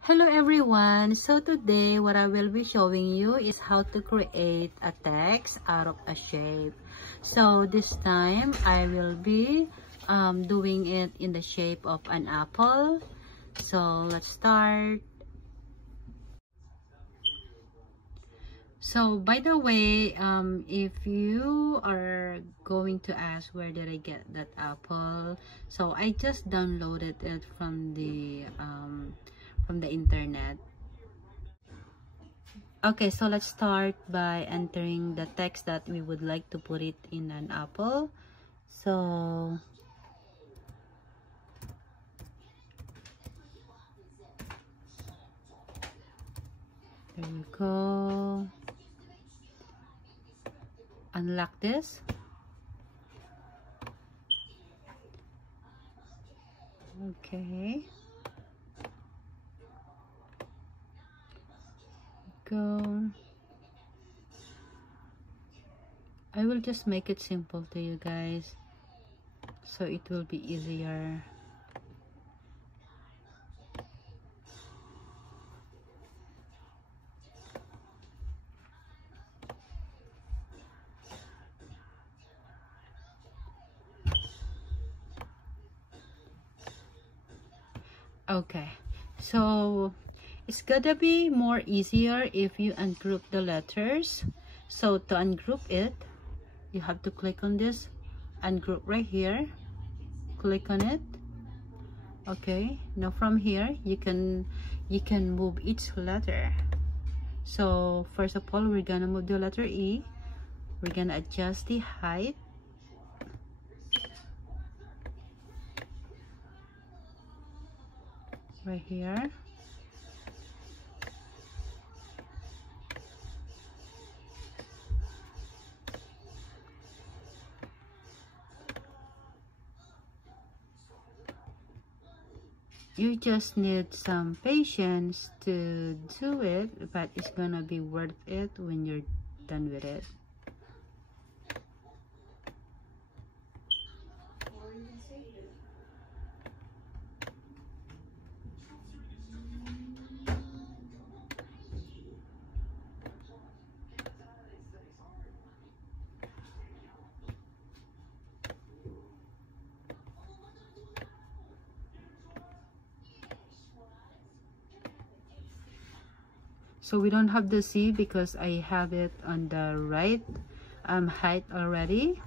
Hello everyone, so today what I will be showing you is how to create a text out of a shape. So this time I will be doing it in the shape of an apple. So let's start. So by the way, if you are going to ask where did I get that apple, so I just downloaded it from the internet. Okay, so let's start by entering the text that we would like to put it in an apple. So there you go. Unlock this. Okay. Go. I will just make it simple to you guys so it will be easier. Okay, so it's gonna be more easier if you ungroup the letters. So to ungroup it, you have to click on this ungroup right here. Click on it. Okay, now from here you can move each letter. So first of all, we're gonna move the letter E. We're gonna adjust the height. Right here. You just need some patience to do it, but it's gonna be worth it when you're done with it. So we don't have the C because I have it on the right height already.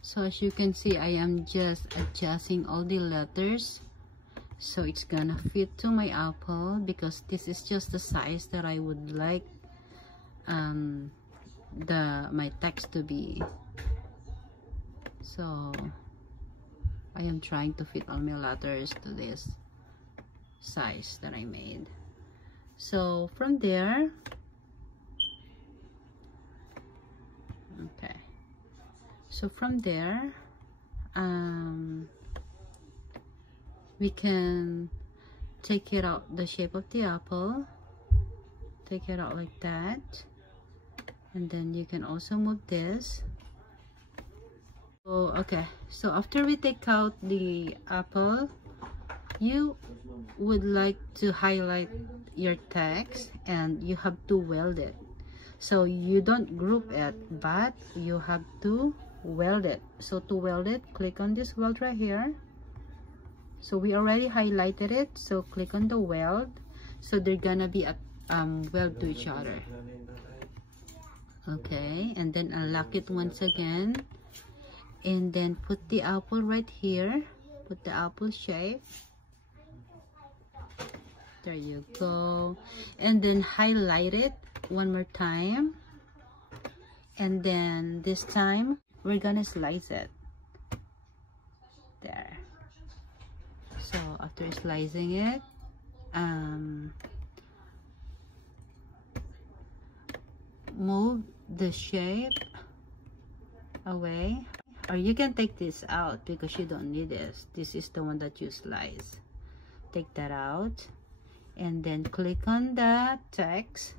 So as you can see, I am just adjusting all the letters so it's gonna fit to my apple, because this is just the size that I would like my text to be. So I am trying to fit all my letters to this size that I made. So from there, okay, so from there we can take it out the shape of the apple, take it out like that, and then you can also move this. So okay, so after we take out the apple, you would like to highlight your text and you have to weld it. So you don't group it, but you have to weld it. So to weld it, click on this weld right here. So we already highlighted it, so click on the weld. So they're gonna be weld to each other. Okay, and then unlock it once again, and then put the apple right here. Put the apple shape. There you go. And then highlight it one more time, and then this time we're gonna slice it. There. So after slicing it, move the shape away, or you can take this out because you don't need this. This is the one that you slice. Take that out, and then click on the text,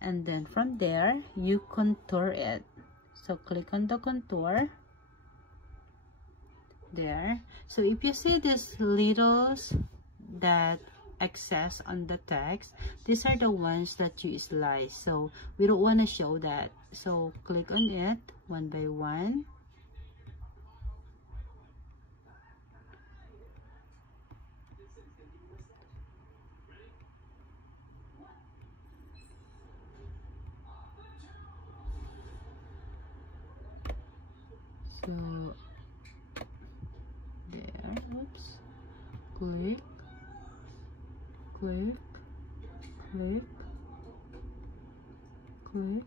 and then from there you contour it. So click on the contour there. So if you see these littles that excess on the text, these are the ones that you slice, so we don't want to show that. So click on it one by one. So there, oops, click, click, click, click.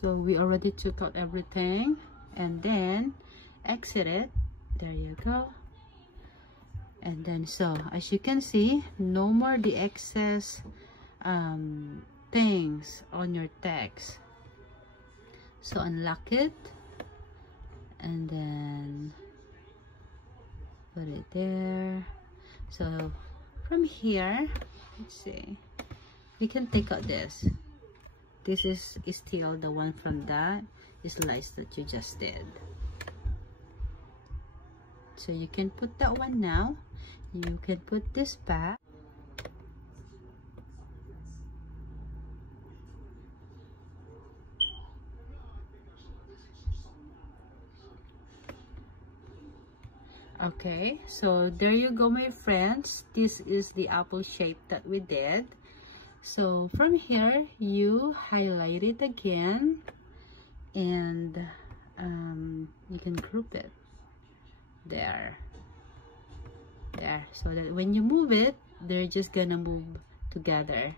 So we already took out everything, and then exit it. There you go. And then, so as you can see, no more the excess things on your text. So unlock it, and then put it there. So from here, let's see, we can take out this. This is still the one from that slice that you just did. So you can put that one now. You can put this back. Okay, so there you go, my friends. This is the apple shape that we did. So from here, you highlight it again, and you can group it there, so that when you move it, they're just gonna move together.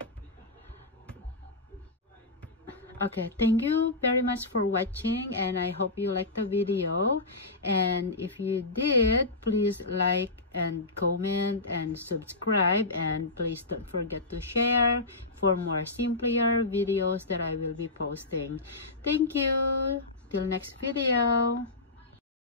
Okay, thank you very much for watching, and I hope you liked the video. And if you did, please like and comment and subscribe, and please don't forget to share for more simpler videos that I will be posting. Thank you. Till next video.